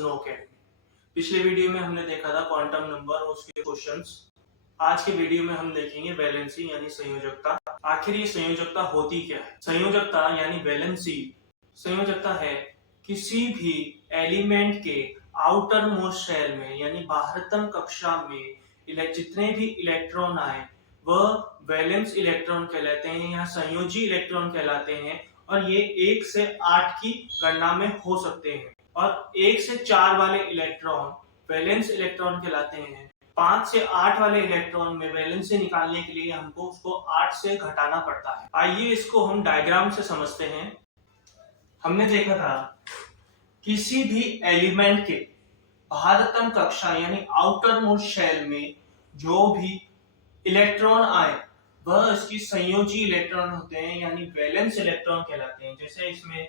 Snow academy. पिछले video में हमने देखा था क्वांटम नंबर और उसके क्वेश्चंस। आज के वीडियो में हम देखेंगे वैलेंसी यानी संयोजकता। आखिर ये संयोजकता होती क्या है? संयोजकता यानी वैलेंसी संयोजकता है किसी भी एलिमेंट के आउटर मोस्ट शेल में यानी बाहरतम कक्षा में जितने भी इलेक्ट्रॉन आए वह वैलेंस इलेक्ट्रॉन कहलाते हैं या संयोजी इलेक्ट्रॉन कहलाते हैं। और ये 1 से 8 की गणना में हो सकते हैं और 1 से 4 वाले इलेक्ट्रॉन वैलेंस इलेक्ट्रॉन कहलाते हैं। 5 से 8 वाले इलेक्ट्रॉन में वैलेंसी निकालने के लिए हमको उसको 8 से घटाना पड़ता है। आइए इसको हम डायग्राम से समझते हैं। हमने देखा था किसी भी एलिमेंट के बाहरतम कक्षा यानी आउटर मोस्ट शेल में जो भी इलेक्ट्रॉन आए वह इसकी संयोजी इलेक्ट्रॉन होते हैं यानी वैलेंस इलेक्ट्रॉन कहलाते हैं। जैसे इसमें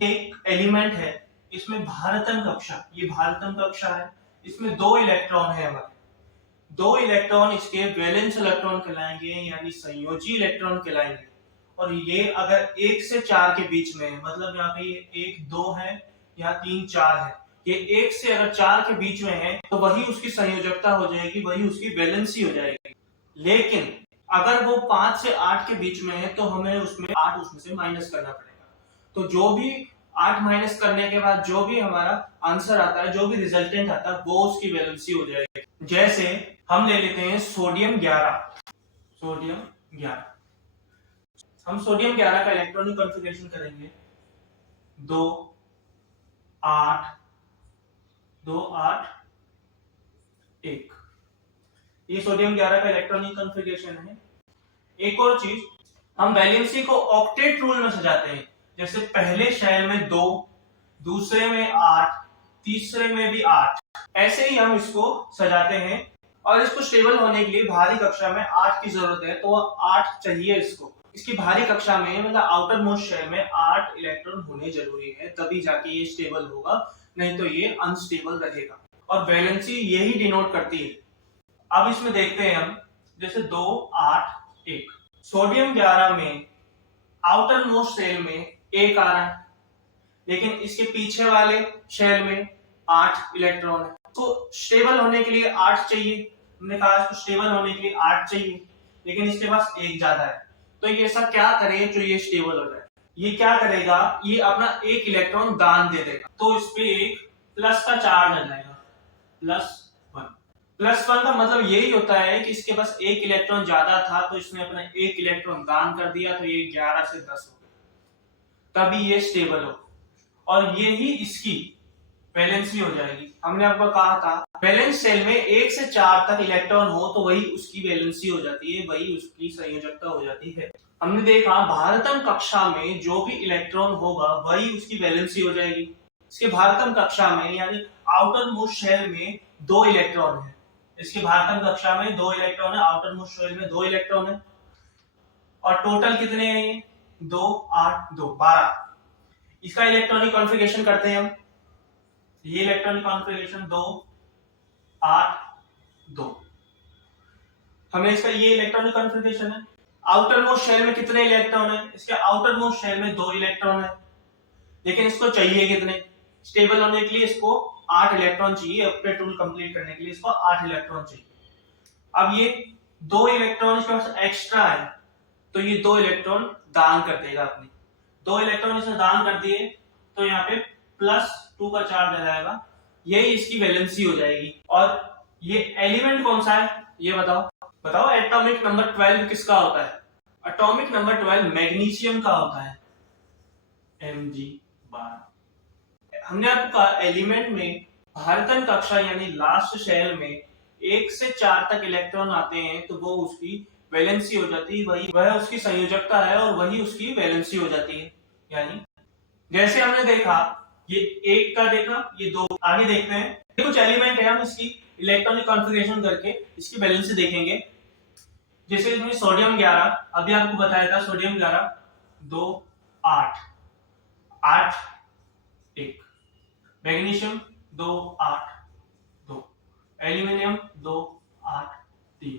एक एलिमेंट है, इसमें बाहरतम कक्षा, ये बाहरतम कक्षा है, इसमें 2 इलेक्ट्रॉन है हमारे। 2 इलेक्ट्रॉन इसके वैलेंस इलेक्ट्रॉन कहलाएंगे यानी संयोजी इलेक्ट्रॉन कहलाएंगे। और ये अगर 1 से 4 के बीच में है, मतलब यहाँ पे ये 1 2 है या 3 4 है, ये 1 से अगर 4 के बीच में है तो वही उसकी संयोजकता हो जाएगी, वही उसकी वैलेंसी हो जाएगी। लेकिन अगर वो 5 से 8 के बीच में है तो हमें उसमें 8 उसमें से माइनस करना पड़ेगा। तो जो भी 8 माइनस करने के बाद जो भी हमारा आंसर आता है, जो भी रिजल्टेंट आता है, वो उसकी वैलेंसी हो जाएगी। जैसे हम ले लेते हैं सोडियम 11। हम सोडियम 11 का इलेक्ट्रॉनिक कॉन्फ़िगरेशन करेंगे 2 8 2 8 1। ये सोडियम 11 का इलेक्ट्रॉनिक कॉन्फ़िगरेशन है। एक और चीज, हम वैलेंसी को ऑक्टेट रूल में सजाते हैं। जैसे पहले शेल में 2, दूसरे में 8, तीसरे में भी 8, ऐसे ही हम इसको सजाते हैं। और इसको स्टेबल होने के लिए भारी कक्षा में 8 की जरूरत है, तो 8 चाहिए इसको। इसकी भारी कक्षा में मतलब आउटर मोस्ट शेल में 8 इलेक्ट्रॉन होने जरूरी है, तभी जाके ये स्टेबल होगा, नहीं तो ये अनस्टेबल रहेगा। और वैलेंसी यही डिनोट करती है। अब इसमें देखते हैं हम, जैसे 2 8 1। सोडियम 11 में आउटर मोस्ट शेल में 1 आ रहा है, लेकिन इसके पीछे वाले शेल में 8 इलेक्ट्रॉन है। तो स्टेबल होने के लिए 8 चाहिए। हमने कहा इसको स्टेबल होने के लिए 8 चाहिए, लेकिन इसके पास 1 ज्यादा है। तो ये ऐसा क्या करे जो ये स्टेबल हो जाए? ये क्या करेगा, ये अपना 1 इलेक्ट्रॉन दान दे देगा, तो इस पे एक प्लस का चार्ज आ जाएगा, +1 का मतलब यही होता है कि इसके पास 1 इलेक्ट्रॉन ज्यादा था, तो इसने अपना 1 इलेक्ट्रॉन दान कर दिया, तो ये 11 से 10 हो गया, तभी ये स्टेबल हो। और ये ही इसकी वैलेंसी हो जाएगी। हमने आपको कहा था वैलेंस शेल में 1 से 4 तक इलेक्ट्रॉन हो तो वही उसकी वैलेंसी हो जाती है, वही उसकी संयोजकता हो जाती है। हमने देखा बाहरतम कक्षा में जो भी इलेक्ट्रॉन होगा वही उसकी वैलेंसी हो जाएगी। इसके बाहरतम कक्षा में यानी आउटर मोस्ट शेल में 2 इलेक्ट्रॉन है। इसकी बाहरतम कक्षा में 2 इलेक्ट्रॉन है, आउटर मोस्ट शेल में 2 इलेक्ट्रॉन है। और टोटल कितने हैं? 2 8 2 12। इसका इलेक्ट्रॉनिक कॉन्फ़िगरेशन करते हैं हम। ये इलेक्ट्रॉनिक कॉन्फ़िगरेशन 2 8 2। हमें इसका ये इलेक्ट्रॉनिक कॉन्फ़िगरेशन है। आउटर मोस्ट शेल में कितने इलेक्ट्रॉन है? इसके आउटर मोस्ट शेल में 2 इलेक्ट्रॉन है, लेकिन इसको चाहिए कितने? स्टेबल होने के लिए इसको 8 इलेक्ट्रॉन चाहिए। ऑक्टेट रूल कंप्लीट करने के लिए इसको 8 इलेक्ट्रॉन चाहिए। अब ये 2 इलेक्ट्रॉन इसके पास एक्स्ट्रा है, तो ये 2 इलेक्ट्रॉन दान कर देगा अपने। 2 इलेक्ट्रॉन इसने दान कर दिए, तो यहाँ पे +2 का चार्ज आ जाएगा, यही इसकी वैलेंसी हो जाएगी। और ये एलिमेंट कौन सा है ये बताओ एटॉमिक नंबर 12 किसका होता है? एटॉमिक नंबर 12 मैग्नीशियम का होता है, Mg12। हमने आपको कहा एलिमेंट में बाहरतम कक्षा यानी लास्ट शेल में 1 से 4 तक इलेक्ट्रॉन आते हैं तो वो उसकी वैलेंसी हो जाती है, वह उसकी संयोजकता है और वही उसकी वैलेंसी हो जाती है। यानी जैसे हमने देखा ये 1 का देखा, ये 2। आगे देखते हैं, ये कुछ एलिमेंट है, हम इसकी इलेक्ट्रॉनिक कॉन्फ़िगरेशन करके इसकी वैलेंसी देखेंगे। जैसे इसमें सोडियम 11, अभी आपको बताया था सोडियम 11 2 8 8 1। Magnesium 2 8 2, aluminium 2 8 3,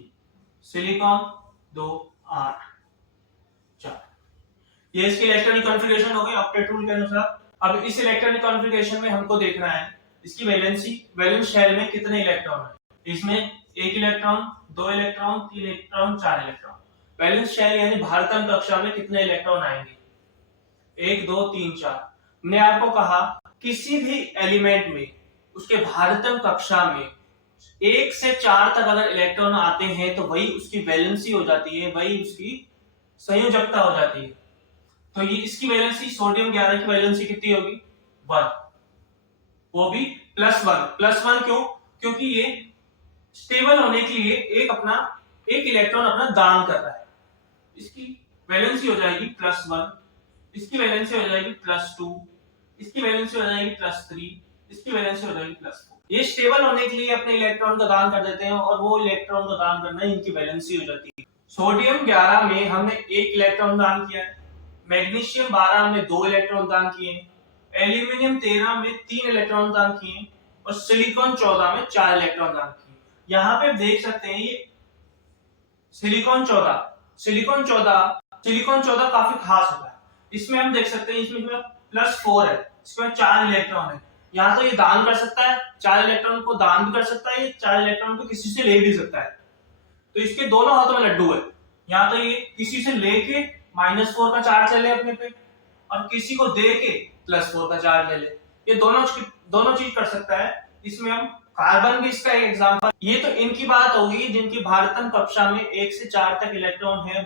silicon 2 8 4। ये इसकी इलेक्ट्रॉनिक कॉन्फ़िगरेशन हो गई ऑक्टेट रूल के अनुसार। अब इस इलेक्ट्रॉनिक कॉन्फ़िगरेशन में हमको देखना है इसकी वैलेंस शेल में कितने इलेक्ट्रॉन है, इसमें 1 electron, 2 electron, 3 electron, 4 electron. Valence shell यानी भारतन कक्षा में कितने इलेक्ट्रॉन आएंगे, 1 2 3 4। मैंने आपको कहा किसी भी एलिमेंट में उसके भारतन कक्षा में 1 से 4 तक अगर इलेक्ट्रॉन आते हैं तो वही उसकी वैलेंसी हो जाती है, वही उसकी संयोजकता हो जाती है। तो ये इसकी वैलेंसी, सोडियम 11 की वैलेंसी कितनी होगी, 1, वो भी +1। +1 क्यों, क्योंकि ये स्टेबल होने के लिए एक इलेक्ट्रॉन अपना दान कर रहा है। इसकी वैलेंसी हो जाएगी +1, इसकी वैलेंसी हो जाएगी +2, इसकी वैलेंसी हो जाएगी +3, इसकी वैलेंसी हो जाएगी +4। ये स्टेबल होने के लिए अपने इलेक्ट्रॉन का दान कर देते हैं और वो इलेक्ट्रॉन का दान करना इनकी वैलेंसी हो जाती है। सोडियम 11 में हमने 1 इलेक्ट्रॉन दान किया है, मैग्नीशियम 12 में 2 इलेक्ट्रॉन दान किए, एल्यूमिनियम 13 में 3 इलेक्ट्रॉन दान किए और सिलिकॉन 14 में 4 इलेक्ट्रॉन दान किए। यहाँ पे देख सकते हैं ये सिलिकॉन 14 काफी खास होता है। इसमें हम देख सकते हैं इसमें +4 है, इसमें 4 इलेक्ट्रॉन है। यहाँ तो ये दान कर सकता है, 4 इलेक्ट्रॉन को दान भी कर सकता है, ये 4 इलेक्ट्रॉन को किसी से ले भी सकता है। तो इसके दोनों हाथों में लड्डू है। यहाँ तो ये किसी से लेके -4 का चार्ज ले ले अपने पे और किसी को दे के +4 का चार्ज ले ले, ये दोनों चीज कर सकता है। इसमें हम कार्बन भी इसका एक एग्जांपल। ये तो इनकी बात होगी जिनकी भारतन कक्षा में 1 से 4 तक इलेक्ट्रॉन है,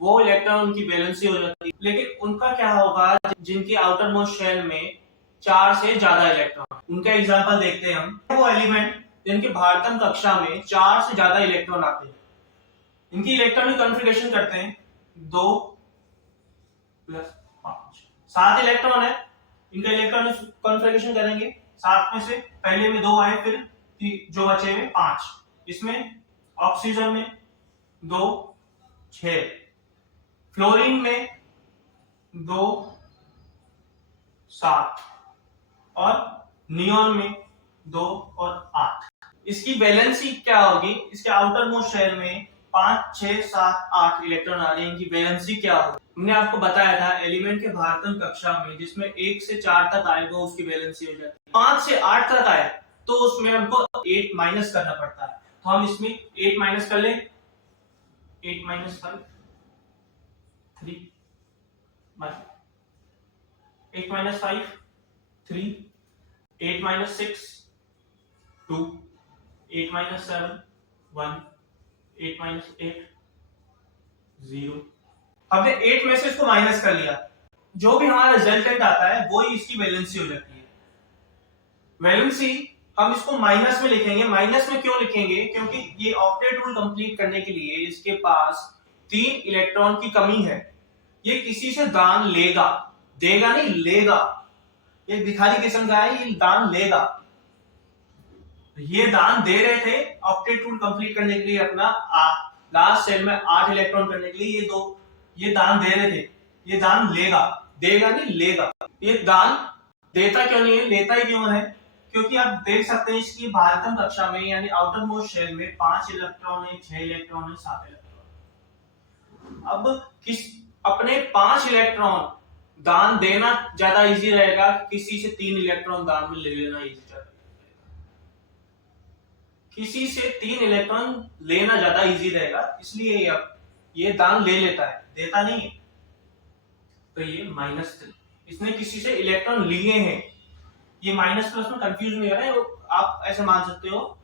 वो इलेक्ट्रॉन उनकी वैलेंसी हो जाती है। लेकिन उनका क्या होगा जिनकी आउटर मोस्ट शेल में 4 से ज्यादा इलेक्ट्रॉन, उनका एग्जांपल देखते हैं हम। वो एलिमेंट जिनके भारतन कक्षा में 4 से ज्यादा इलेक्ट्रॉन आते हैं, इनकी इलेक्ट्रॉनिक कॉन्फ़िगरेशन करते हैं 2 + 5, 7 इलेक्ट्रॉन है, इनका इलेक्ट्रॉनिक कॉन्फ़िगरेशन करेंगे। 7 में से पहले में 2 आए, फिर जो बचे हुए 5। इसमें ऑक्सीजन में 2 6, फ्लोरीन में 2 7 और नियोन में 2 और 8। इसकी वैलेंसी क्या होगी, इसके आउटर मोस्ट शेल में 5 6 7 8 इलेक्ट्रॉन आ रहे हैं, इनकी वैलेंसी क्या होगी। हमने आपको बताया था एलिमेंट के भारतन कक्षा में जिसमें 1 से 4 तक आएगा उसकी वैलेंसी हो जाती है। 5 से 8 तक आए तो उसमें हमको 8 माइनस करना पड़ता है, तो हम इसमें 8 माइनस कर ले, 8 - 5 3, 8 - 5 3, 8 - 6 2, 8 - 7 1, 8 - 8 0। हमने 8 में से इसको माइनस कर लिया, जो भी हमारा रिजल्टेंट आता है वो ही इसकी वैलेंसी हो जाती है। वैलेंसी हम इसको माइनस में लिखेंगे। माइनस में क्यों लिखेंगे, क्योंकि ये ऑक्टेट रूल कंप्लीट करने के लिए इसके पास 3 इलेक्ट्रॉन की कमी है। ये किसी से दान लेगा, देगा नहीं, लेगा। ये भिखारी किस्म का है, ये दान लेगा। ये दान दे रहे थे ऑक्टेट रूल कंप्लीट करने के लिए, अपना लास्ट सेल में 8 इलेक्ट्रॉन करने के लिए ये दान दे रहे थे। ये दान लेगा, देगा नहीं, लेगा। ये दान देता क्यों नहीं है, लेता ही क्यों है, क्योंकि आप देख सकते हैं इसकी भारतन कक्षा में यानी आउटर मोस्ट शेल में 5 इलेक्ट्रॉन है, 6 इलेक्ट्रॉन है, 7 इलेक्ट्रॉन। अब अपने 5 इलेक्ट्रॉन दान देना ज्यादा इजी रहेगा, किसी से 3 इलेक्ट्रॉन दान में ले लेना इजी रहेगा। किसी से 3 इलेक्ट्रॉन लेना ज्यादा इजी रहेगा, इसलिए ये दान ले लेता है, देता नहीं है। तो ये -3, इसने किसी से इलेक्ट्रॉन लिए हैं। ये माइनस प्लस में कंफ्यूज नहीं हो रहा है, आप ऐसे मान सकते हो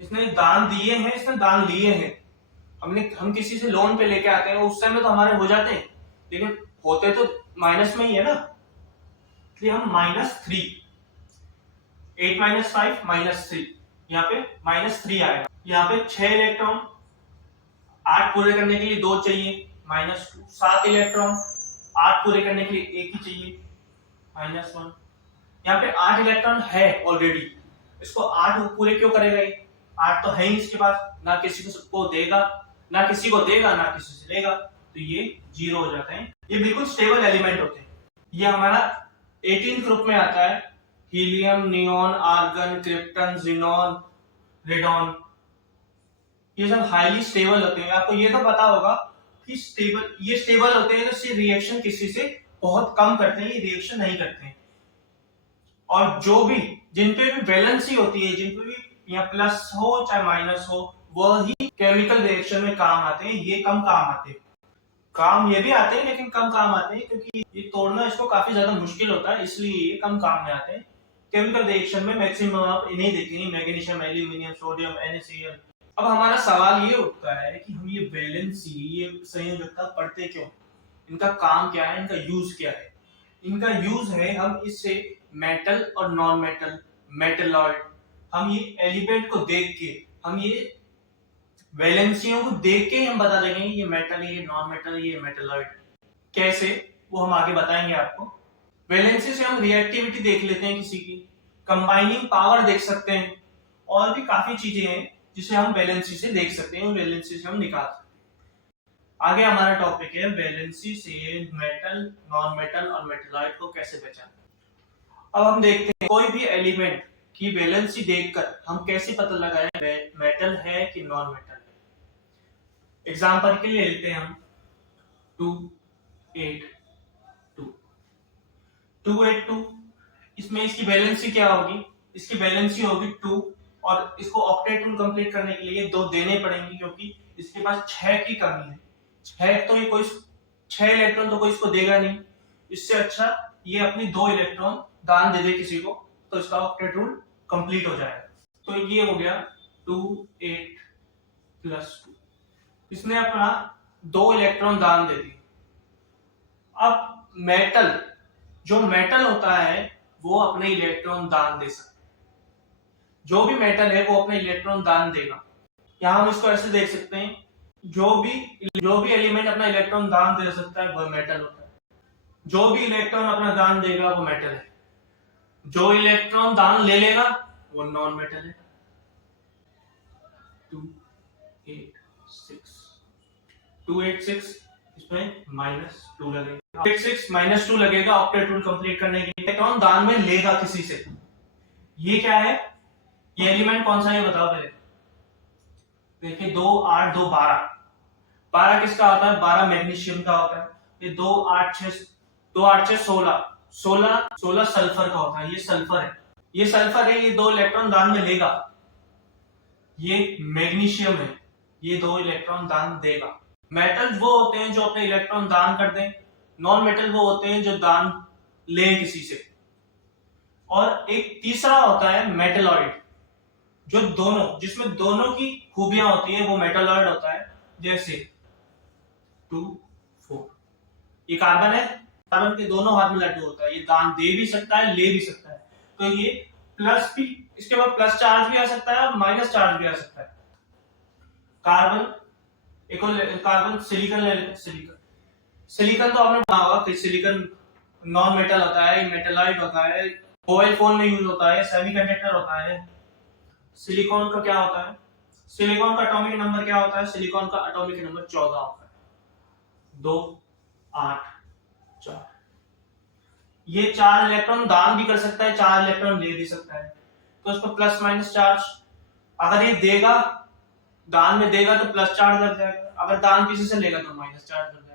इसने दान दिए हैं, इसने दान लिए हैं। हम किसी से लोन पे लेके आते हैं, उस समय तो हमारे हो जाते हैं, लेकिन होते तो माइनस में ही है ना, इसलिए हम -3, 8 - 5 -3, यहाँ पे -3 आएगा। यहाँ पे 6 इलेक्ट्रॉन, 8 पूरे करने के लिए 2 चाहिए, -2, 7 इलेक्ट्रॉन, 8 पूरे करने के लिए 1 ही चाहिए, -1। यहाँ पे 8 इलेक्ट्रॉन है ऑलरेडी, इसको 8 पूरे क्यों करेगा, ये 8 तो है ही इसके पास, ना किसी को देगा, ना किसी से लेगा, तो ये 0 हो जाते हैं। ये बिल्कुल स्टेबल एलिमेंट होते हैं। ये हमारा 18 ग्रुप में आता है, helium, neon, argon, krypton, xenon, radon. ये सब हाईली स्टेबल होते हैं। आपको ये तो पता होगा कि ये स्टेबल होते हैं, तो रिएक्शन किसी से बहुत कम करते हैं, ये रिएक्शन नहीं करते हैं। और जो भी जिन पे भी वैलेंसी होती है, जिन पे भी या प्लस हो चाहे माइनस हो, वही केमिकल रिएक्शन में काम आते हैं। ये कम काम आते हैं, काम ये भी आते हैं लेकिन कम काम आते हैं, क्योंकि ये तोड़ना इसको काफी ज्यादा मुश्किल होता है, इसलिए ये कम काम में आते हैं। केमिकल रिएक्शन में मैक्सिमम आप इन्हें देखेंगे, मैग्नीशियम, एल्यूमिनियम, सोडियम, NaCl। अब हमारा सवाल ये उठता है कि हम ये वैलेंसी, ये संयोजकता पढ़ते क्यों, इनका काम क्या है, इनका यूज क्या है। इनका यूज है, हम इससे मेटल और नॉन मेटल, मेटलॉइड, हम ये एलिमेंट को देख के, हम ये वैलेंसियों को देख के हम बता देंगे ये मेटल है, ये नॉन मेटल है, ये मेटलॉइड। कैसे, वो हम आगे बताएंगे आपको। वैलेंसी से हम रिएक्टिविटी देख लेते हैं किसी की, कंबाइनिंग पावर देख सकते हैं, और भी काफी चीजें हैं जिसे हम वैलेंसी से देख सकते हैं, वैलेंसी से हम निकाल सकते हैं। आगे हमारा टॉपिक है वैलेंसी से मेटल, नॉन मेटल और मेटलॉइड को कैसे पहचानें। अब हम देखते हैं कोई भी एलिमेंट की वैलेंसी देखकर हम कैसे पता लगाएं मेटल है कि नॉन मेटल है। एग्जांपल के लिए लेते हैं हम 282 282। इसमें इसकी वैलेंसी क्या होगी, इसकी वैलेंसी होगी 2, और इसको ऑक्टेट रूल कंप्लीट करने के लिए 2 देने पड़ेंगे, क्योंकि इसके पास 6 की कमी है। 6 तो ये कोई 6 इलेक्ट्रॉन तो कोई इसको देगा नहीं, इससे अच्छा ये अपनी 2 इलेक्ट्रॉन दान दे दे किसी को, तो इसका ऑक्टेट रूल कंप्लीट हो जाएगा। तो ये हो गया 28 + 2, इसने अपना 2 इलेक्ट्रॉन दान दे दी। अब मेटल, जो मेटल होता है वो अपने इलेक्ट्रॉन दान दे सकता है, जो भी मेटल है वो अपने इलेक्ट्रॉन दान देगा। यहां हम इसको ऐसे देख सकते हैं, जो भी एलिमेंट अपना इलेक्ट्रॉन दान दे सकता है वह मेटल होता है, जो भी इलेक्ट्रॉन अपना दान देगा वो मेटल है, जो इलेक्ट्रॉन दान ले लेगा वो नॉन मेटल है। 286 286, इसमें -2 लगेगा, 286 -2 लगेगा ऑक्टेट रूल कंप्लीट करने के लिए। इलेक्ट्रॉन दान में लेगा किसी से, ये क्या है, ये एलिमेंट कौन सा है बताओ पहले। देखिए 2 8 2 12, 12 किसका होता है, 12 मैग्नीशियम का होता है। ये 2 8 6 16 16 सल्फर का होता है, ये सल्फर है, ये सल्फर है, ये 2 इलेक्ट्रॉन दान में लेगा। ये मैग्नीशियम है, ये 2 इलेक्ट्रॉन दान देगा। मेटल वो होते हैं जो अपने इलेक्ट्रॉन दान कर दें, नॉन मेटल वो होते हैं जो दान लें किसी से। और एक तीसरा होता है मेटलॉइड, जो दोनों, जिसमें दोनों की खूबियां होती हैं, वो मेटलॉइड होता है। जैसे 2 4, ये कार्बन है, कार्बन के दोनों हाथ में लड्डू होता है, ये दान दे भी सकता है, ले भी सकता है। तो ये प्लस भी, इसके बाद प्लस चार्ज भी आ सकता है और माइनस चार्ज भी आ सकता है। कार्बन, एक और कार्बन, सिलिकॉन ले लेते हैं। सिलिकॉन तो आपने पढ़ा होगा कि सिलिकॉन नॉन मेटल होता है, मेटलॉइड होता है, मोबाइल फोन में यूज होता है, सेमीकंडक्टर होता है। सिलिकॉन का क्या होता है, सिलिकॉन का एटॉमिक नंबर क्या होता है, सिलिकॉन का एटॉमिक नंबर 14 होता है, 2 8 4। ये 4 इलेक्ट्रॉन दान भी कर सकता है, 4 इलेक्ट्रॉन ले भी सकता है, तो इसको प्लस माइनस चार्ज, अगर ये देगा, दान में देगा तो प्लस चार्ज लग जाएगा, अगर दान किसी से लेगा तो माइनस चार्ज लग जाएगा।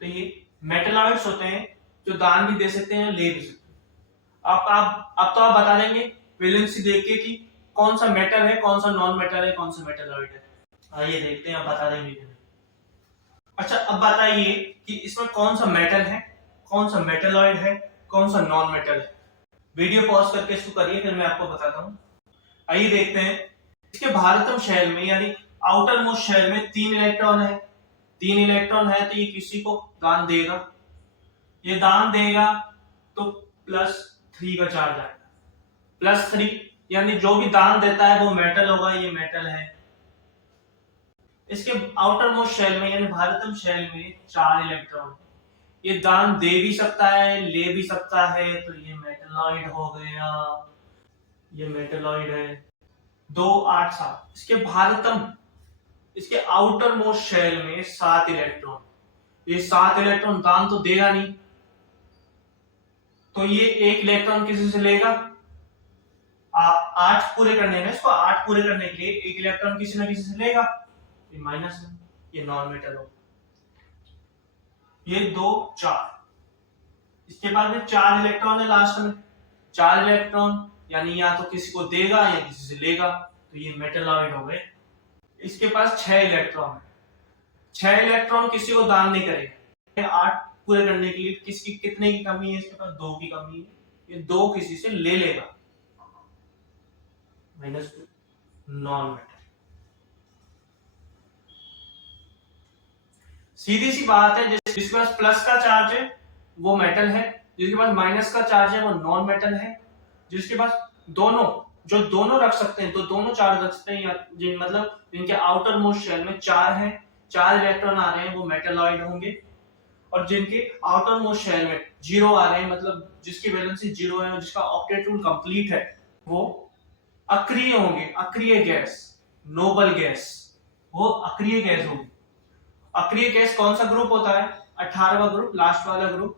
तो ये मेटलॉइड्स होते हैं जो दान भी दे सकते हैं, ले भी सकते हैं। अब तो आप बता देंगे वैलेंसी देख के कि कौन सा मेटल है, कौन सा नॉन मेटल है, कौन सा मेटलॉइड है। आइए देखते हैं, आप बता देंगे। अच्छा, अब बताइए कि इसमें कौन सा मेटल है, कौन सा मेटलॉइड है, कौन सा नॉन मेटल है। वीडियो पॉज करके इसको करिए, फिर मैं आपको बताता हूँ। आइए देखते हैं। इसके भारतम शेल में, यानी आउटर मोस्ट शेल में 3 इलेक्ट्रॉन है, 3 इलेक्ट्रॉन है, तो ये किसी को दान देगा, ये दान देगा तो +3 का चार्ज आएगा, +3, यानी जो भी दान देता है वो मेटल होगा, ये मेटल है। इसके आउटर मोस्ट शेल में, यानी भारतम शेल में 4 इलेक्ट्रॉन, ये दान दे भी सकता है, ले भी सकता है, तो ये मेटलॉइड हो गया, ये मेटलॉइड है। 2 8 7, इसके भारतम, इसके आउटर मोस्ट शेल में 7 इलेक्ट्रॉन, ये 7 इलेक्ट्रॉन दान तो देगा नहीं, तो ये 1 इलेक्ट्रॉन किसी से लेगा। 8 पूरे करने में, इसको 8 पूरे करने के लिए 1 इलेक्ट्रॉन किसी न किसी से लेगा, ये माइनस है, ये नॉन मेटल हो। ये 2 4, इसके बाद में 4 इलेक्ट्रॉन है लास्ट में, 4 इलेक्ट्रॉन, यानी या तो किसी को देगा या किसी से लेगा, तो ये मेटलॉइड हो गए। इसके पास 6 इलेक्ट्रॉन है, 6 इलेक्ट्रॉन किसी को दान नहीं करेगा। 8 पूरे करने के लिए किसकी कितने की कमी है, इसके पास 2 की कमी है, ये 2 किसी से ले लेगा, -2 नॉन मेटल। सीधी सी बात है, जिसके पास प्लस का चार्ज है वो मेटल है, जिसके पास माइनस का चार्ज है वो नॉन मेटल है। जिसके पास दोनों रख सकते हैं तो दोनों चार्ज रख सकते हैं, या मतलब जिनके आउटर मोस्ट शेल में 4 हैं, 4 इलेक्ट्रॉन आ रहे हैं, वो मेटलॉइड होंगे। और जिनके आउटर मोस्ट शेल में 0 आ रहे हैं, मतलब जिसकी वैलेंसी 0 है और जिसका ऑक्टेट रूल कंप्लीट है, वो अक्रिय होंगे। अक्रिय गैस, नोबल गैस, वो अक्रिय गैस होगी। अक्रिय गैस कौन सा ग्रुप होता है? 18वां ग्रुप, लास्ट वाला ग्रुप।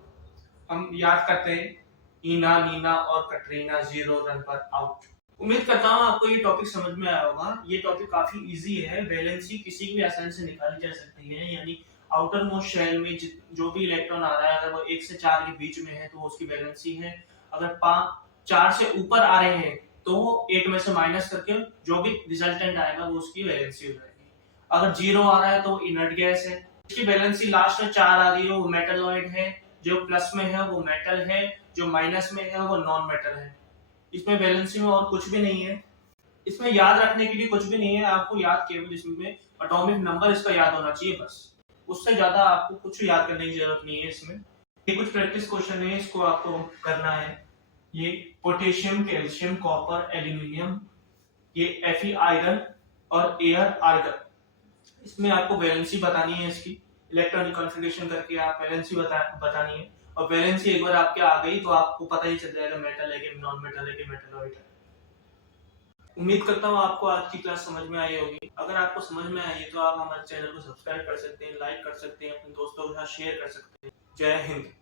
हम याद करते हैं, ईना, नीना और कटरीना 0 रन पर आउट। उम्मीद करता हूँ आपको ये टॉपिक समझ में आया होगा। ये टॉपिक काफी इजी है। वैलेंसी किसी भी आसानी से निकाली जा सकती है, यानी आउटर मोस्ट शेल में जो भी इलेक्ट्रॉन आ रहा है, अगर वो 1 से 4 के बीच में है तो उसकी वैलेंसी है। अगर 4 से ऊपर आ रहे हैं तो 8 में से माइनस करके जो भी रिजल्टेंट आएगा वो उसकी वैलेंसी हो जाएगी। अगर 0 आ रहा है तो इनर्ट गैस है, उसकी वैलेंसी लास्ट में 4 आ रही है, वो मेटलॉइड है। जो प्लस में है वो मेटल है, जो माइनस में है वो नॉन मेटल है। इसमें वैलेंसी में और कुछ भी नहीं है, इसमें याद रखने के लिए कुछ भी नहीं है। आपको याद केवल इसमें एटॉमिक नंबर इसका याद होना चाहिए, बस। उससे ज्यादा आपको कुछ याद करने की जरूरत नहीं है। इसमें ये कुछ प्रैक्टिस क्वेश्चन है, इसको आपको करना है। ये पोटेशियम, कैल्शियम, कॉपर, एल्यूमिनियम, ये Fe आयरन और एयर आर्गन, इसमें आपको वैलेंसी बतानी है। इसकी इलेक्ट्रॉनिक कॉन्फ़िगरेशन करके आप वैलेंसी बतानी है। और वैलेंसी एक बार आपके आ गई तो आपको पता ही चल जाएगा मेटल है कि नॉन मेटल है कि मेटलॉइड है। उम्मीद करता हूँ आपको आज की क्लास समझ में आई होगी। अगर आपको समझ में आई है तो आप हमारे चैनल को सब्सक्राइब कर सकते हैं, लाइक कर सकते हैं, अपने दोस्तों के साथ शेयर कर सकते हैं। जय हिंद।